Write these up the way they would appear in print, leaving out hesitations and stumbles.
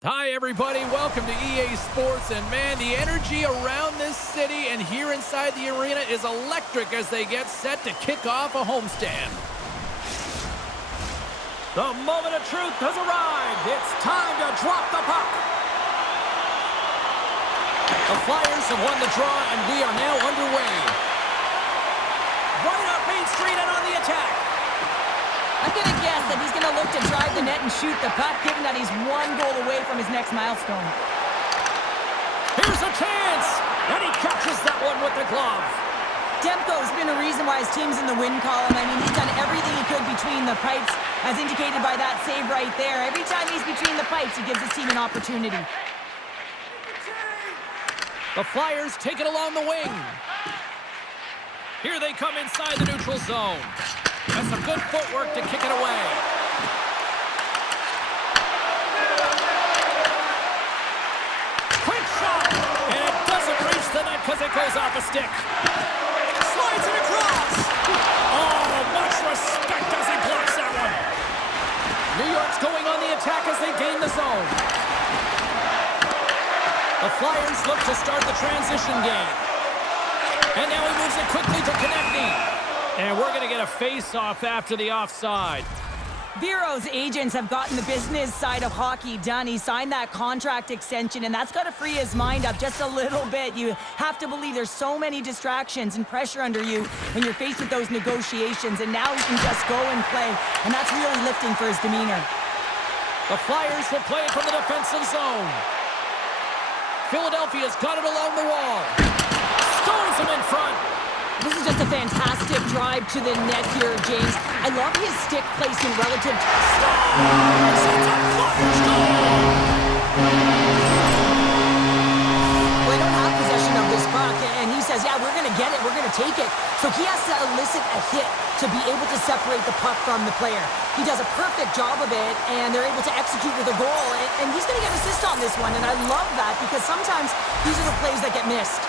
Hi, everybody. Welcome to EA Sports. And, man, the energy around this city and here inside the arena is electric as they get set to kick off a homestand. The moment of truth has arrived. It's time to drop the puck. The Flyers have won the draw, and we are now underway. Right up Main Street and on the attack. I'm going to guess that he's going to look to drive the net and shoot the puck, given that he's one goal away from his next milestone. Here's a chance, and he catches that one with the glove. Demko's been a reason why his team's in the win column. I mean, he's done everything he could between the pipes, as indicated by that save right there. Every time he's between the pipes, he gives his team an opportunity. The Flyers take it along the wing. Here they come inside the neutral zone. That's some good footwork to kick it away. Quick shot, and it doesn't reach the net because it goes off a stick. Slides it across. Oh, much respect as he blocks that one. New York's going on the attack as they gain the zone. The Flyers look to start the transition game. And now he moves it quickly to Konechny. And we're going to get a face-off after the offside. Vero's agents have gotten the business side of hockey done. He signed that contract extension, and that's got to free his mind up just a little bit. You have to believe there's so many distractions and pressure under you when you're faced with those negotiations, and now he can just go and play, and that's really lifting for his demeanor. The Flyers will play it from the defensive zone. Philadelphia's got it along the wall. Stones him in front. This is just a fantastic drive to the net here, James. I love his stick placement relative to... Well, they don't have possession of this puck, and he says, yeah, we're going to get it, we're going to take it. So he has to elicit a hit to be able to separate the puck from the player. He does a perfect job of it, and they're able to execute with a goal, and he's going to get an assist on this one, and I love that because sometimes these are the plays that get missed.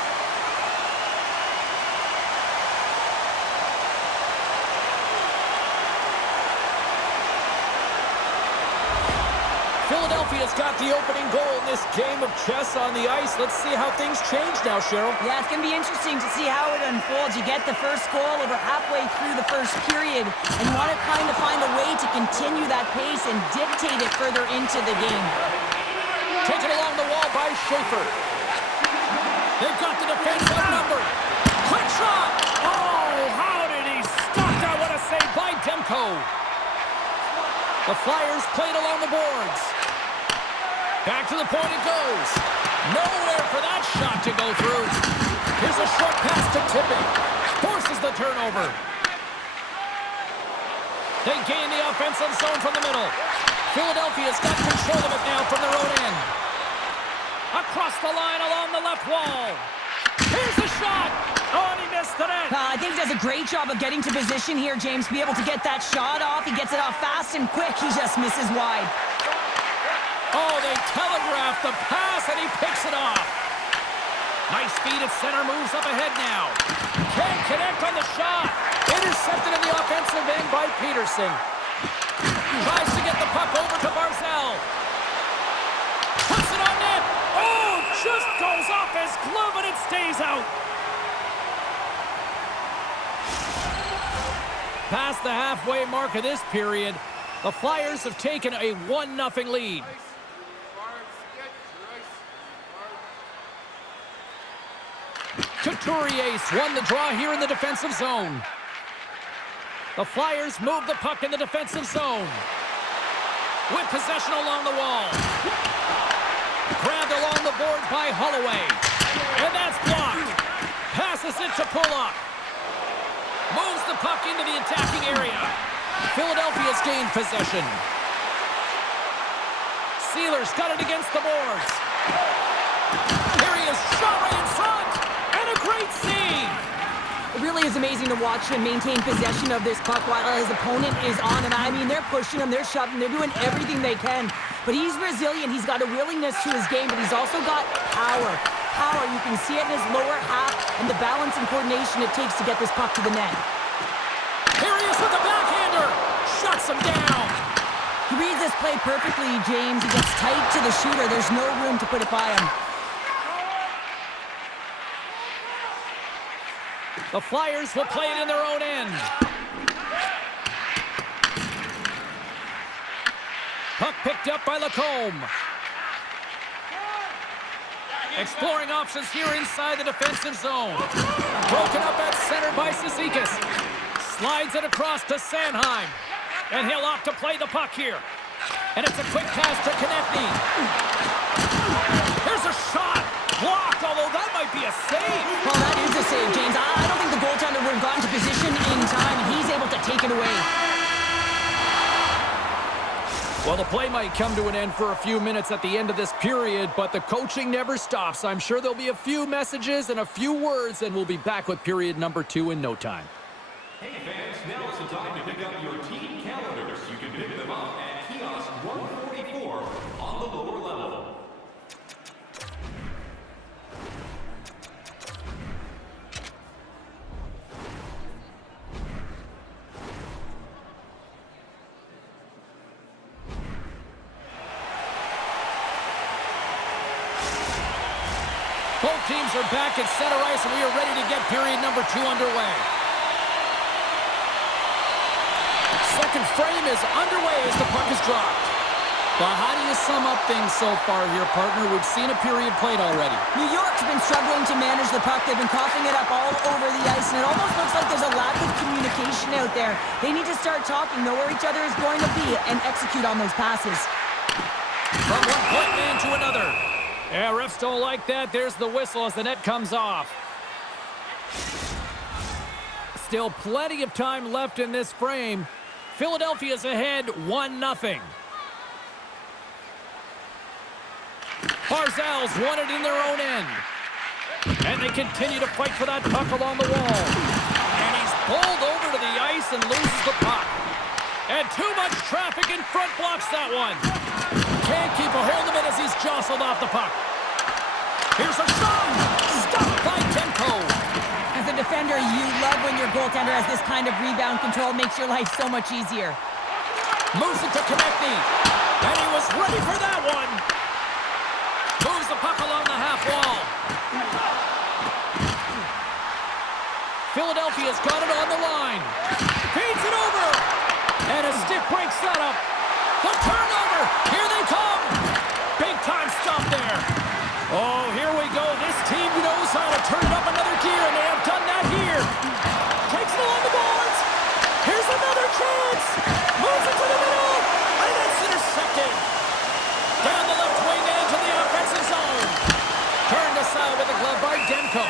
Philadelphia's got the opening goal in this game of chess on the ice. Let's see how things change now, Cheryl. Yeah, it's going to be interesting to see how it unfolds. You get the first goal over halfway through the first period, and you want to kind of find a way to continue that pace and dictate it further into the game. Taken along the wall by Schaefer. They've got the defense outnumbered. Quick shot! Oh, how did he stop that? What a save by Demko. The Flyers played along the boards. Back to the point it goes. Nowhere for that shot to go through. Here's a short pass to Tipping. Forces the turnover. They gain the offensive zone from the middle. Philadelphia's got control of it now from their own end. Across the line along the left wall. Here's the shot. Oh, and he missed the net. I think he does a great job of getting to position here, James. Be able to get that shot off. He gets it off fast and quick. He just misses wide. Oh, they telegraphed the pass, and he picks it off. Nice feed at center, moves up ahead now. Can't connect on the shot. Intercepted in the offensive end by Peterson. Tries to get the puck over to Barzal. Puts it on net. Oh, just goes off his glove, and it stays out. Past the halfway mark of this period, the Flyers have taken a 1-0 lead. Couturier won the draw here in the defensive zone. The Flyers move the puck in the defensive zone. With possession along the wall. Grabbed along the board by Holloway. And that's blocked. Passes it to Pulock. Moves the puck into the attacking area. Philadelphia's gained possession. Sealer's got it against the boards. Here he is, shot right in front. And a great save. It really is amazing to watch him maintain possession of this puck while his opponent is on him. I mean, they're pushing him, they're shoving, they're doing everything they can. But he's resilient. He's got a willingness to his game, but he's also got power. You can see it in his lower half and the balance and coordination it takes to get this puck to the net. Here he is with the backhander. Shuts him down. He reads this play perfectly, James. He gets tight to the shooter. There's no room to put it by him. The Flyers will play it in their own end. Puck picked up by Lacombe. Exploring options here inside the defensive zone. Broken up at center by Cizikas. Slides it across to Sanheim. And he'll opt to play the puck here. And it's a quick pass to Konechny. There's a shot. Blocked, although that might be a save. Well, that is a save, James. I don't think the goaltender would have gotten to position in time, and he's able to take it away. Well, the play might come to an end for a few minutes at the end of this period, but the coaching never stops. I'm sure there'll be a few messages and a few words, and we'll be back with period number 2 in no time. Hey fans, now is the time to pick up your team calendars. You can pick them up at kiosk 144 on the lower level. Both teams are back at center ice, and we are ready to get period number 2 underway. Second frame is underway as the puck is dropped. Well, how do you sum up things so far here, partner? We've seen a period played already. New York's been struggling to manage the puck. They've been coughing it up all over the ice, and it almost looks like there's a lack of communication out there. They need to start talking, know where each other is going to be, and execute on those passes. From one point man to another. Yeah, refs don't like that. There's the whistle as the net comes off. Still plenty of time left in this frame. Philadelphia's ahead 1-0. Barzal's won it in their own end. And they continue to fight for that puck along the wall. And he's bowled over to the ice and loses the puck. And too much traffic in front blocks that one. Can't keep a hold of it as he's jostled off the puck. Here's a shot. Stopped by Demko. As a defender, you love when your goaltender has this kind of rebound control. Makes your life so much easier. Moves it to Konechny. And he was ready for that one. Moves the puck along the half wall. Philadelphia's got it on the line. Feeds it over. And a stick breaks that up. The turnover. Here they come. Big time stop there. Oh, here we go. This team knows how to turn it up another gear, and they have done that here. Takes it along the boards. Here's another chance. Moves it to the middle. And it's intercepted. Down the left wing and into the offensive zone. Turned aside with a glove by Demko.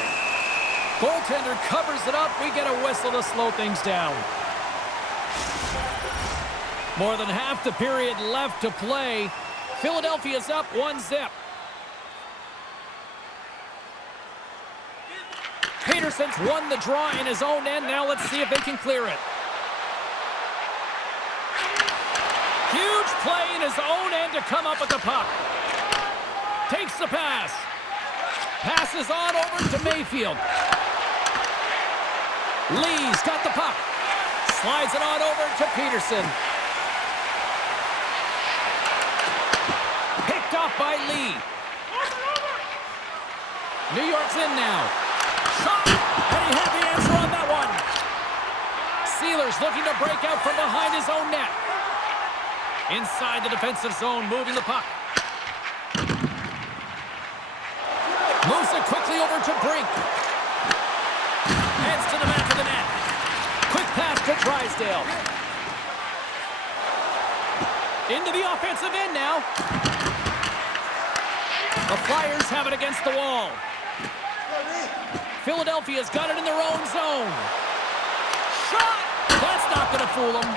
Goaltender covers it up. We get a whistle to slow things down. More than half the period left to play. Philadelphia's up 1-0. Peterson's won the draw in his own end. Now let's see if they can clear it. Huge play in his own end to come up with the puck. Takes the pass. Passes on over to Mayfield. Lee's got the puck. Slides it on over to Peterson. Picked off by Lee. New York's in now. Shot! And he had the answer on that one. Sealer's looking to break out from behind his own net. Inside the defensive zone, moving the puck. Moves it quickly over to Brink. Heads to the back of the net. Quick pass to Drysdale. Into the offensive end now. The Flyers have it against the wall. Philadelphia's got it in their own zone. Shot! That's not going to fool them.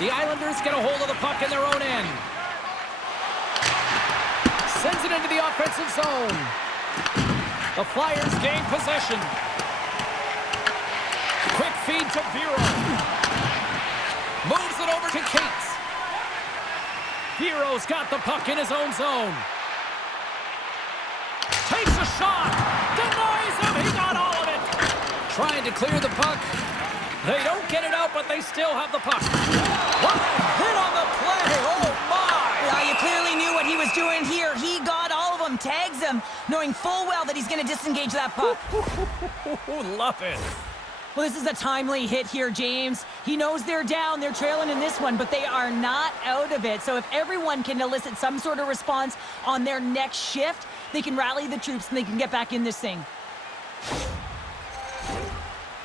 The Islanders get a hold of the puck in their own end. Sends it into the offensive zone. The Flyers gain possession. Quick feed to Vero. Moves it over to Cates. Vero's got the puck in his own zone. Takes a shot. Denies him. He got all of it. Trying to clear the puck. They don't get it out, but they still have the puck. What a hit on the play! Oh, my! Well, you clearly knew what he was doing here. He got all of them, tags them, knowing full well that he's going to disengage that puck. Love it. Well, this is a timely hit here, James. He knows they're down. They're trailing in this one, but they are not out of it. So if everyone can elicit some sort of response on their next shift, they can rally the troops and they can get back in this thing.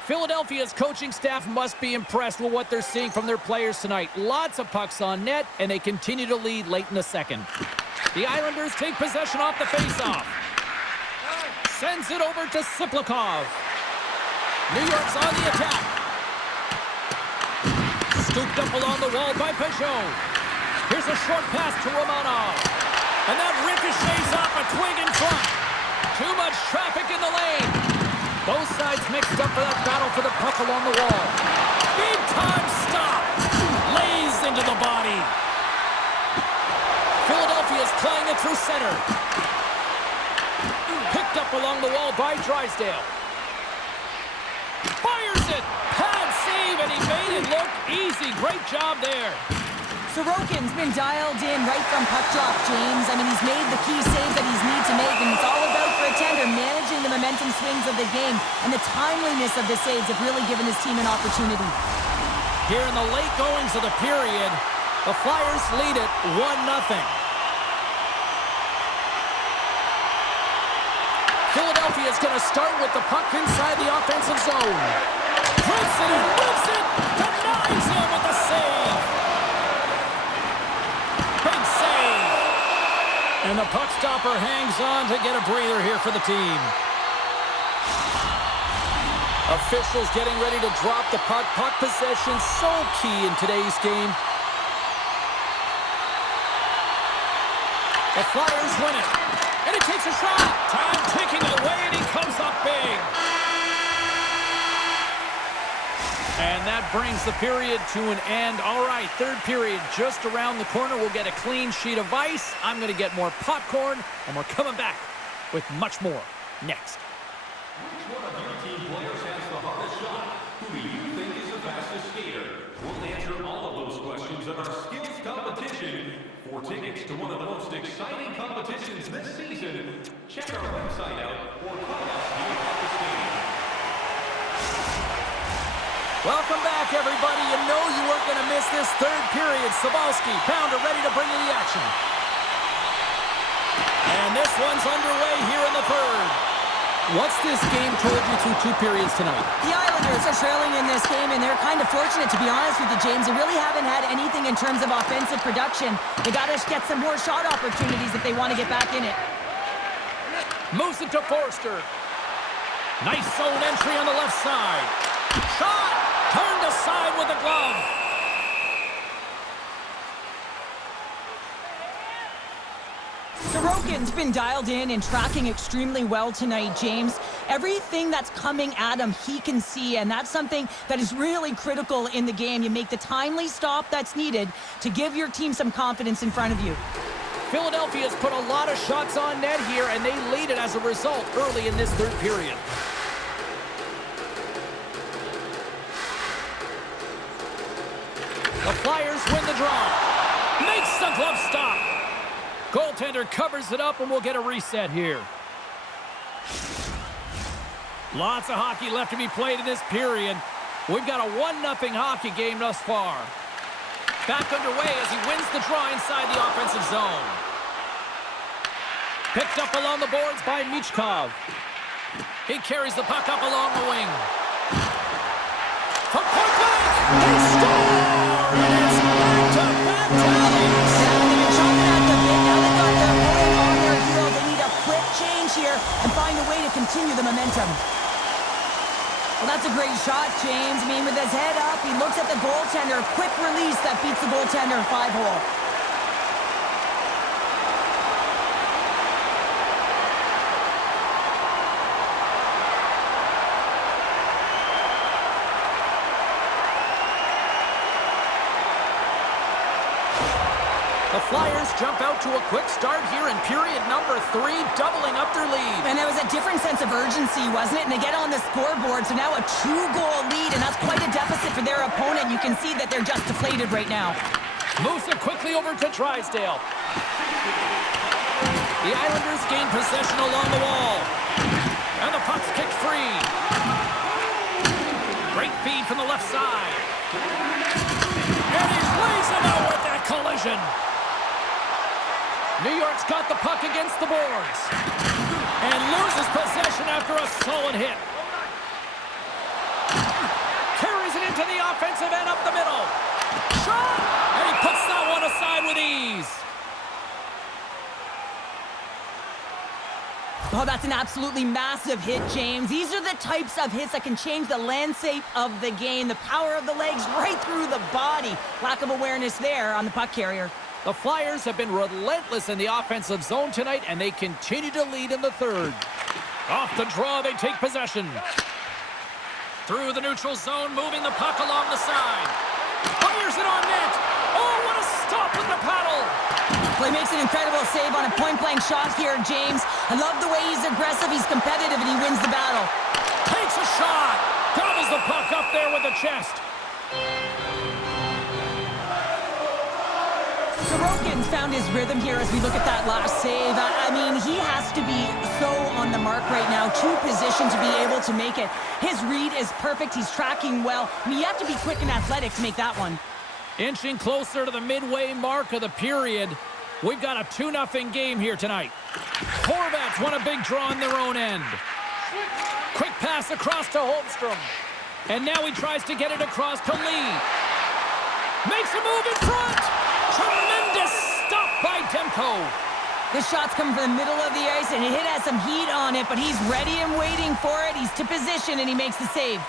Philadelphia's coaching staff must be impressed with what they're seeing from their players tonight. Lots of pucks on net, and they continue to lead late in the second. The Islanders take possession off the faceoff. Sends it over to Siplikov. New York's on the attack. Scooped up along the wall by Peugeot. Here's a short pass to Romanov. And that ricochets off a twig in front. Too much traffic in the lane. Both sides mixed up for that battle for the puck along the wall. Big time stop. Lays into the body. Philadelphia's playing it through center. Picked up along the wall by Drysdale. Fires it. Pad save, and he made it look easy. Great job there. Sorokin's been dialed in right from puck drop, James. I mean, he's made the key saves that he's need to make, and it's all about for a tender managing the momentum swings of the game, and the timeliness of the saves have really given his team an opportunity. Here in the late goings of the period, the Flyers lead it 1-0. Philadelphia's going to start with the puck inside the offensive zone. Puts it and whips it, denies him with the save. Big save. And the puck stopper hangs on to get a breather here for the team. Officials getting ready to drop the puck. Puck possession so key in today's game. The Flyers win it. And he takes a shot. Time ticking away, and he comes up big. And that brings the period to an end. All right, third period just around the corner. We'll get a clean sheet of ice. I'm going to get more popcorn, and we're coming back with much more next. Which one of your team players has the hardest shot? Who do you think is the fastest skater? We'll answer all of those questions in our skills competition. For tickets to one of the most exciting competitions this season, check our website out or call us here at the stadium. Welcome back, everybody. You know you weren't going to miss this third period. Sabalski, Pounder ready to bring you the action. And this one's underway here in the third. What's this game told you through two periods tonight? The Islanders are trailing in this game, and they're kind of fortunate, to be honest with you, James. They really haven't had anything in terms of offensive production. They got to get some more shot opportunities if they want to get back in it. Moves it to Forster. Nice zone entry on the left side. Shot! Turned aside with a glove. Sorokin's been dialed in and tracking extremely well tonight, James. Everything that's coming at him, he can see, and that's something that is really critical in the game. You make the timely stop that's needed to give your team some confidence in front of you. Philadelphia's put a lot of shots on net here, and they lead it as a result early in this third period. The Flyers win the draw. Makes the glove stop. Goaltender covers it up, and we'll get a reset here. Lots of hockey left to be played in this period. We've got a 1-0 hockey game thus far. Back underway as he wins the draw inside the offensive zone. Picked up along the boards by Michkov. He carries the puck up along the wing. From point blank, he scores! It's back-to-back tallies! Now they've got their opponent on their heels. They need a quick change here and find a way to continue the momentum. Well, that's a great shot, James. I mean, with his head up, he looks at the goaltender. Quick release that beats the goaltender 5-hole. The Flyers jump out to a quick start here in period number 3, doubling up their lead. And there was a different sense of urgency, wasn't it? And they get on the scoreboard, so now a 2-goal lead, and that's quite a deficit for their opponent. You can see that they're just deflated right now. Moves it quickly over to Drysdale. The Islanders gain possession along the wall. And the puck's kicked free. Great feed from the left side. And he lays him out with that collision. New York's got the puck against the boards. And loses possession after a solid hit. Carries it into the offensive end up the middle. Shot! And he puts that one aside with ease. Oh, that's an absolutely massive hit, James. These are the types of hits that can change the landscape of the game. The power of the legs right through the body. Lack of awareness there on the puck carrier. The Flyers have been relentless in the offensive zone tonight, and they continue to lead in the third. Off the draw, they take possession. Through the neutral zone, moving the puck along the side. Fires it on net. Oh, what a stop with the paddle. Well, he makes an incredible save on a point-blank shot here, James. I love the way he's aggressive, he's competitive, and he wins the battle. Takes a shot. Gobbles the puck up there with the chest. Sorokin's found his rhythm here as we look at that last save. I mean, he has to be so on the mark right now, too positioned to be able to make it. His read is perfect. He's tracking well. I mean, you have to be quick and athletic to make that one. Inching closer to the midway mark of the period. We've got a 2-0 game here tonight. Horvats want a big draw on their own end. Quick pass across to Holmstrom. And now he tries to get it across to Lee. Makes a move in front. Tremendous stop by Demko. This shot's coming from the middle of the ice, and it has some heat on it, but he's ready and waiting for it. He's to position, and he makes the save.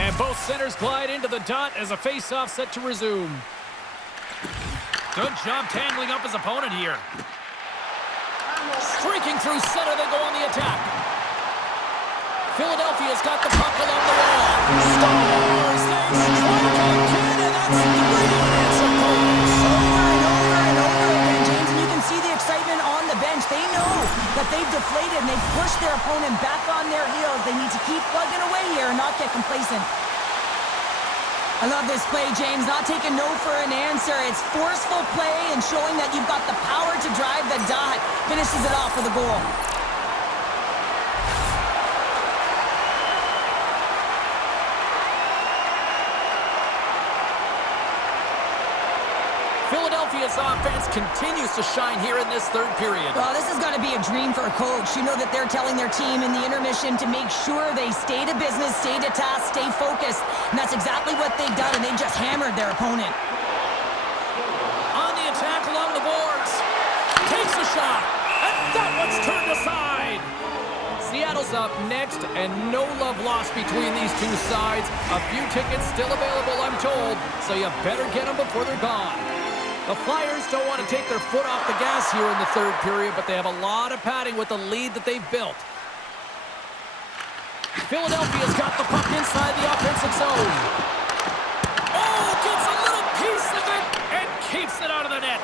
And both centers glide into the dot as a face-off set to resume. Good job tangling up his opponent here. Streaking through center, they go on the attack. Philadelphia's got the puck along the wall. Stars! They strike again, and that's 3 unanswered goals. Over and over and over again, James, and you can see the excitement on the bench. They know that they've deflated, and they've pushed their opponent back on their heels. They need to keep plugging away here and not get complacent. I love this play, James. Not taking no for an answer. It's forceful play and showing that you've got the power to drive the dot. Finishes it off with a goal. Philadelphia's offense continues to shine here in this third period. Well, this is going to be a dream for a coach. You know that they're telling their team in the intermission to make sure they stay to business, stay to task, stay focused. And that's exactly what they've done, and they've just hammered their opponent. On the attack along the boards. Takes a shot. And that one's turned aside. Seattle's up next, and no love lost between these two sides. A few tickets still available, I'm told, so you better get them before they're gone. The Flyers don't want to take their foot off the gas here in the third period, but they have a lot of padding with the lead that they've built. Philadelphia's got the puck inside the offensive zone. Oh, gets a little piece of it And keeps it out of the net.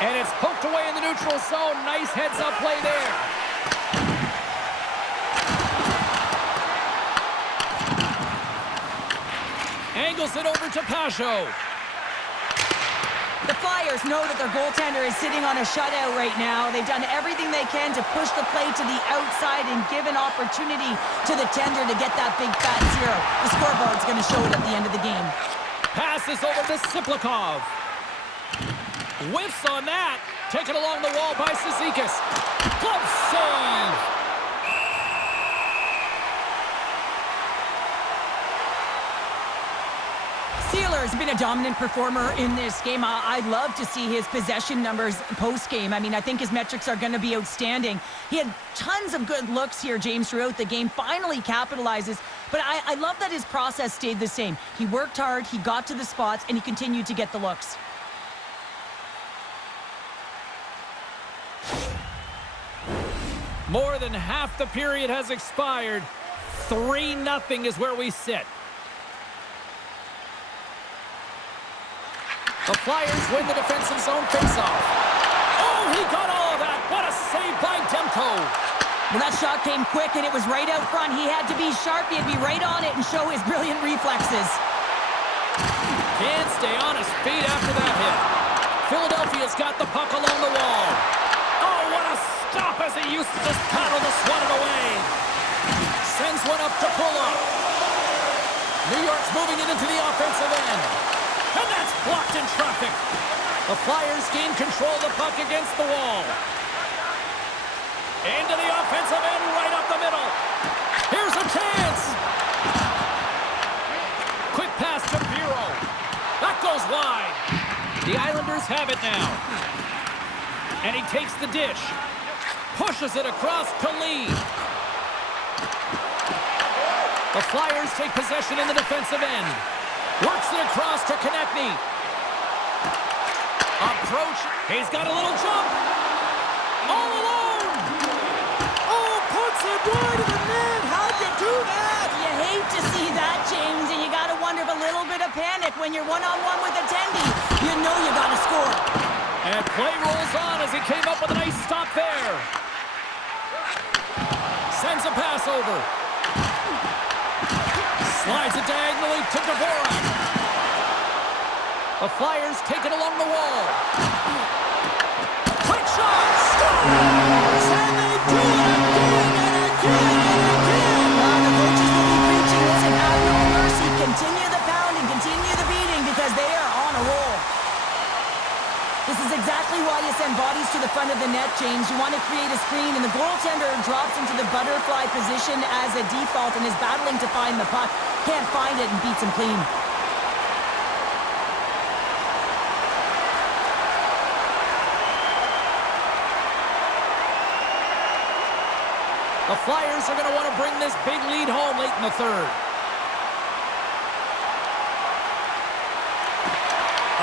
And it's poked away in the neutral zone. Nice heads-up play there. Angles it over to Pajot. The Flyers know that their goaltender is sitting on a shutout right now. They've done everything they can to push the play to the outside and give an opportunity to the tender to get that big fat zero. The scoreboard's going to show it at the end of the game. Passes over to Siplikov. Whiffs on that. Taken along the wall by Cizikas. Glove save. Sealer's been a dominant performer in this game. I'd love to see his possession numbers post-game. I mean, I think his metrics are going to be outstanding. He had tons of good looks here, James, throughout the game. Finally capitalizes. But I love that his process stayed the same. He worked hard, he got to the spots, and he continued to get the looks. More than half the period has expired. 3-0 is where we sit. The Flyers win the defensive zone faceoff. Oh, he got all of that. What a save by Demko. Well, that shot came quick, and it was right out front. He had to be sharp. He had to be right on it and show his brilliant reflexes. Can't stay on his feet after that hit. Philadelphia's got the puck along the wall. Oh, what a stop as he used to just paddle to swat it away. Sends one up to pull up. New York's moving it into the offensive end. And that's blocked in traffic. The Flyers gain control of the puck against the wall. Into the offensive end, right up the middle. Here's a chance. Quick pass to Bureau. That goes wide. The Islanders have it now. And he takes the dish. Pushes it across to Lee. The Flyers take possession in the defensive end. Works it across to Konechny. Approach. He's got a little jump. All alone. Oh, puts it wide of the net. How'd you do that? You hate to see that, James, and you got to wonder if a little bit of panic when you're one-on-one with a tendy. You know you got to score. And play rolls on as he came up with a nice stop there. Sends a pass over. Slides it diagonally to Dvorak. The Flyers take it along the wall. Quick shot! Scores! And they do it again and again and again! Well, the coaches will be preaching this and have no mercy. Continue the pounding, continue the beating, because they are on a roll. This is exactly why you send bodies to the front of the net, James. You want to create a screen, and the goaltender drops into the butterfly position as a default and is battling to find the puck. Can't find it and beats him clean. The Flyers are going to want to bring this big lead home late in the third.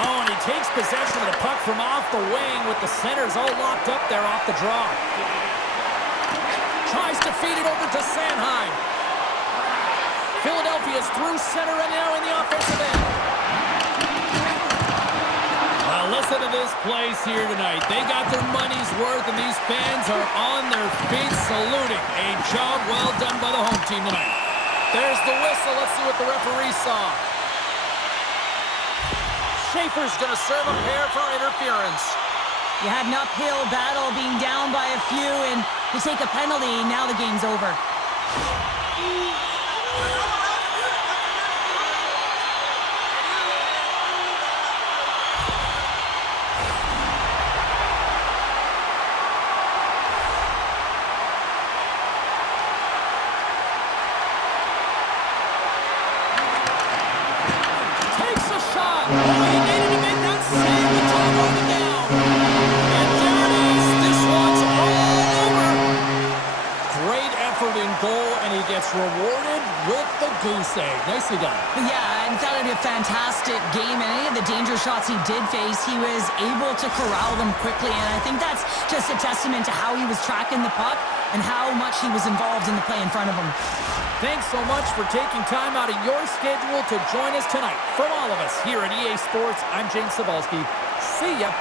Oh, and he takes possession of the puck from off the wing with the centers all locked up there off the draw. Tries to feed it over to Sanheim. Philadelphia's through center and now in the offensive end. Well, listen to this place here tonight. They got their money's worth, and these fans are on their feet saluting. A job well done by the home team tonight. There's the whistle. Let's see what the referee saw. Schaefer's going to serve a pair for interference. You had an uphill battle being down by a few, and you take a penalty, now the game's over. Rewarded with the goose egg. Nicely done. Yeah, and that would be a fantastic game. And any of the danger shots he did face, he was able to corral them quickly. And I think that's just a testament to how he was tracking the puck and how much he was involved in the play in front of him. Thanks so much for taking time out of your schedule to join us tonight. From all of us here at EA Sports, I'm James Cebulski. See ya.